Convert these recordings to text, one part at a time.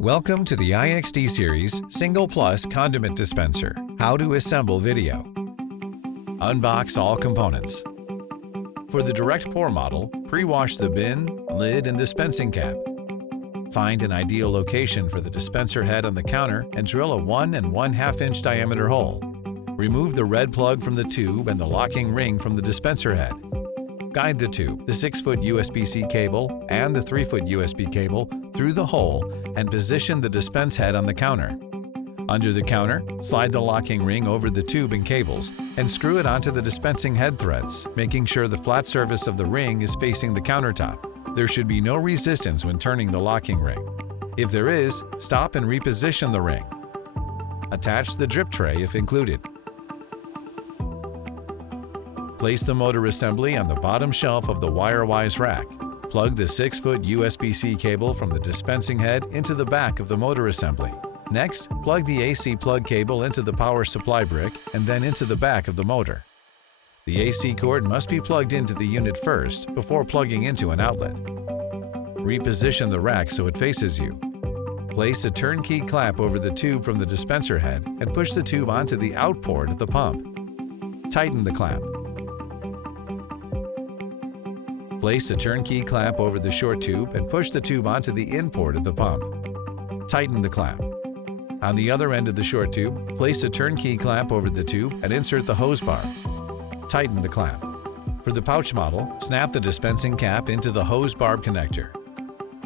Welcome to the IxD series Single Plus Condiment Dispenser, How to Assemble Video. Unbox all components. For the direct pour model, pre-wash the bin, lid, and dispensing cap. Find an ideal location for the dispenser head on the counter and drill a 1 1/2 inch diameter hole. Remove the red plug from the tube and the locking ring from the dispenser head. Guide the tube, the 6-foot USB-C cable, and the 3-foot USB cable through the hole and position the dispense head on the counter. Under the counter, slide the locking ring over the tube and cables and screw it onto the dispensing head threads, making sure the flat surface of the ring is facing the countertop. There should be no resistance when turning the locking ring. If there is, stop and reposition the ring. Attach the drip tray if included. Place the motor assembly on the bottom shelf of the wire-wise rack. Plug the 6-foot USB-C cable from the dispensing head into the back of the motor assembly. Next, plug the AC plug cable into the power supply brick and then into the back of the motor. The AC cord must be plugged into the unit first before plugging into an outlet. Reposition the rack so it faces you. Place a turnkey clamp over the tube from the dispenser head and push the tube onto the out port of the pump. Tighten the clamp. Place a turnkey clamp over the short tube and push the tube onto the in port of the pump. Tighten the clamp. On the other end of the short tube, place a turnkey clamp over the tube and insert the hose barb. Tighten the clamp. For the pouch model, snap the dispensing cap into the hose barb connector.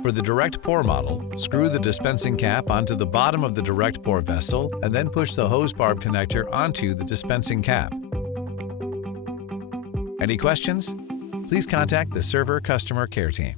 For the direct pour model, screw the dispensing cap onto the bottom of the direct pour vessel and then push the hose barb connector onto the dispensing cap. Any questions? Please contact the server customer care team.